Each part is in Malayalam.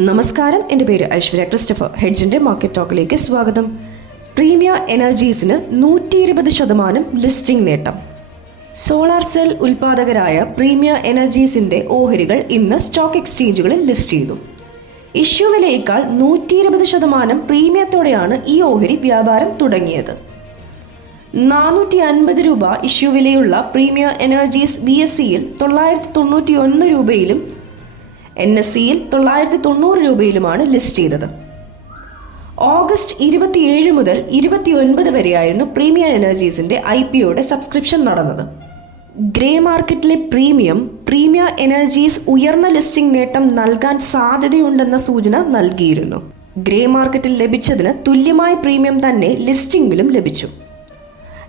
നമസ്കാരം. എന്റെ പേര് ഐശ്വര്യ. ക്രിസ്റ്റഫർ ഹെഡ്ജിന്റെ മാർക്കറ്റ് ടോക്കിലേക്ക് സ്വാഗതം. പ്രീമിയ എനർജീസിന് നൂറ്റി ഇരുപത് ശതമാനം ലിസ്റ്റിംഗ് നേട്ടം. സോളാർ സെൽ ഉൽപാദകരായ പ്രീമിയ എനർജീസിന്റെ ഓഹരികൾ ഇന്ന് സ്റ്റോക്ക് എക്സ്ചേഞ്ചുകളിൽ ലിസ്റ്റ് ചെയ്തു. ഇഷ്യൂ വിലയേക്കാൾ നൂറ്റി ഇരുപത് ശതമാനം പ്രീമിയത്തോടെയാണ് ഈ ഓഹരി വ്യാപാരം തുടങ്ങിയത്. നാനൂറ്റി അൻപത് രൂപ ഇഷ്യൂ വിലയുള്ള പ്രീമിയ എനർജീസ് ബി എസ് സിയിൽ തൊള്ളായിരത്തി തൊണ്ണൂറ്റി ഒന്ന് രൂപയിലും എൻ എസ് സിയിൽ തൊള്ളായിരത്തി തൊണ്ണൂറ് രൂപയിലുമാണ് ലിസ്റ്റ് ചെയ്തത്. ഓഗസ്റ്റ് ഇരുപത്തിയേഴ് മുതൽ ഇരുപത്തിയൊൻപത് വരെയായിരുന്നു പ്രീമിയം എനർജീസിന്റെ ഐ പി ഒയുടെ സബ്സ്ക്രിപ്ഷൻ നടന്നത്. ഗ്രേ മാർക്കറ്റിലെ പ്രീമിയം പ്രീമിയ എനർജീസ് ഉയർന്ന ലിസ്റ്റിംഗ് നേട്ടം നൽകാൻ സാധ്യതയുണ്ടെന്ന സൂചന നൽകിയിരുന്നു. ഗ്രേ മാർക്കറ്റിൽ ലഭിച്ചതിന് തുല്യമായ പ്രീമിയം തന്നെ ലിസ്റ്റിംഗിലും ലഭിച്ചു.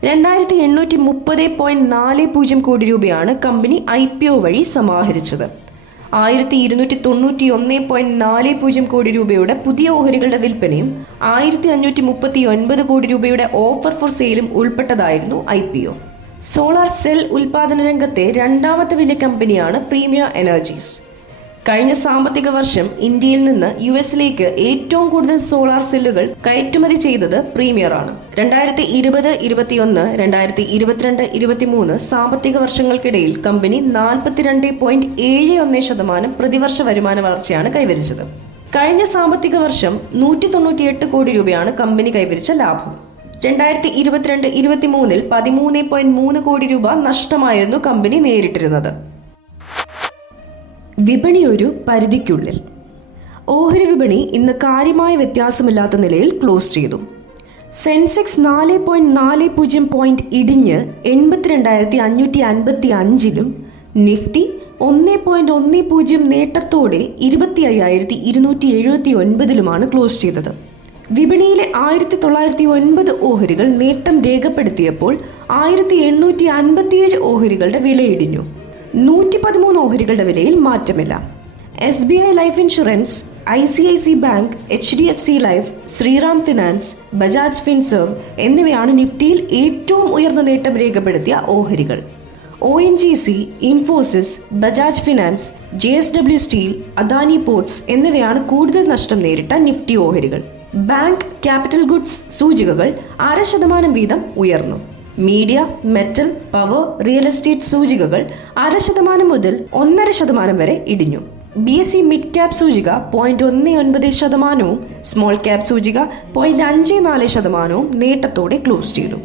രണ്ടായിരത്തി എണ്ണൂറ്റി മുപ്പത് പോയിന്റ് നാല് പൂജ്യം കോടി രൂപയാണ് കമ്പനി ഐ പി ഒ വഴി സമാഹരിച്ചത്. ആയിരത്തി ഇരുന്നൂറ്റി തൊണ്ണൂറ്റി ഒന്ന് പോയിന്റ് നാല് പൂജ്യം കോടി രൂപയുടെ പുതിയ ഓഹരികളുടെ വിൽപ്പനയും ആയിരത്തി അഞ്ഞൂറ്റി മുപ്പത്തി ഒൻപത് കോടി രൂപയുടെ ഓഫർ ഫോർ സെയിലും ഉൾപ്പെട്ടതായിരുന്നു I P O. Solar cell ഉൽപാദന രംഗത്തെ രണ്ടാമത്തെ വലിയ കമ്പനിയാണ് പ്രീമിയ എനർജീസ്. കഴിഞ്ഞ സാമ്പത്തിക വർഷം ഇന്ത്യയിൽ നിന്ന് യു എസിലേക്ക് ഏറ്റവും കൂടുതൽ സോളാർ സെല്ലുകൾ കയറ്റുമതി ചെയ്തത് പ്രീമിയർ ആണ് രണ്ടായിരത്തി ഇരുപത് ഇരുപത്തിയൊന്ന് രണ്ടായിരത്തി ഇരുപത്തിരണ്ട് ഇരുപത്തിമൂന്ന് സാമ്പത്തിക വർഷങ്ങൾക്കിടയിൽ കമ്പനി നാൽപ്പത്തിരണ്ട് പോയിന്റ് ഏഴ് ഒന്ന് ശതമാനം പ്രതിവർഷ വരുമാന വളർച്ചയാണ് കൈവരിച്ചത്. കഴിഞ്ഞ സാമ്പത്തിക വർഷം നൂറ്റി തൊണ്ണൂറ്റിയെട്ട് കോടി രൂപയാണ് കമ്പനി കൈവരിച്ച ലാഭം. രണ്ടായിരത്തി ഇരുപത്തിരണ്ട് ഇരുപത്തിമൂന്നിൽ പതിമൂന്ന് പോയിന്റ് മൂന്ന് കോടി രൂപ നഷ്ടമായിരുന്നു കമ്പനി നേരിട്ടിരുന്നത്. വിപണി ഒരു പരിധിക്കുള്ളിൽ. ഓഹരി വിപണി ഇന്ന് കാര്യമായ വ്യത്യാസമില്ലാത്ത നിലയിൽ ക്ലോസ് ചെയ്തു. സെൻസെക്സ് നാല് പോയിന്റ് നാല് പൂജ്യം പോയിന്റ് ഇടിഞ്ഞ് എൺപത്തിരണ്ടായിരത്തി അഞ്ഞൂറ്റി അൻപത്തി അഞ്ചിലും നിഫ്റ്റി ഒന്ന് പോയിന്റ് ഒന്ന് പൂജ്യം നേട്ടത്തോടെ ഇരുപത്തി അയ്യായിരത്തി ഇരുന്നൂറ്റി എഴുപത്തി ഒൻപതിലുമാണ് ക്ലോസ് ചെയ്തത്. വിപണിയിലെ ആയിരത്തി തൊള്ളായിരത്തി ഒൻപത് ഓഹരികൾ നേട്ടം രേഖപ്പെടുത്തിയപ്പോൾ ആയിരത്തി എണ്ണൂറ്റി അൻപത്തിയേഴ് ഓഹരികളുടെ വിലയിടിഞ്ഞു. നൂറ്റി പതിമൂന്ന് ഓഹരികളുടെ വിലയിൽ മാറ്റമില്ല. S B I life insurance I C I C bank H D F C life Shriram finance Bajaj finserv എന്നിവയാണ് നിഫ്റ്റിയിൽ ഏറ്റവും ഉയർന്ന നേട്ടം രേഖപ്പെടുത്തിയ ഓഹരികൾ. O N G C Infosys Bajaj finance J S W steel Adani ports എന്നിവയാണ് കൂടുതൽ നഷ്ടം നേരിട്ട നിഫ്റ്റി ഓഹരികൾ. ബാങ്ക് ക്യാപിറ്റൽ ഗുഡ്സ് സൂചികകൾ അര ശതമാനം വീതം ഉയർന്നു. Media metal power real estate സൂചികകൾ അര ശതമാനം മുതൽ ഒന്നര ശതമാനം വരെ ഇടിഞ്ഞു. B S E mid cap സൂചിക പോയിന്റ് ഒന്ന് ഒൻപത് ശതമാനവും സ്മോൾ ക്യാപ് സൂചിക പോയിന്റ് അഞ്ച് നാല് ശതമാനവും നേട്ടത്തോടെ ക്ലോസ് ചെയ്തു.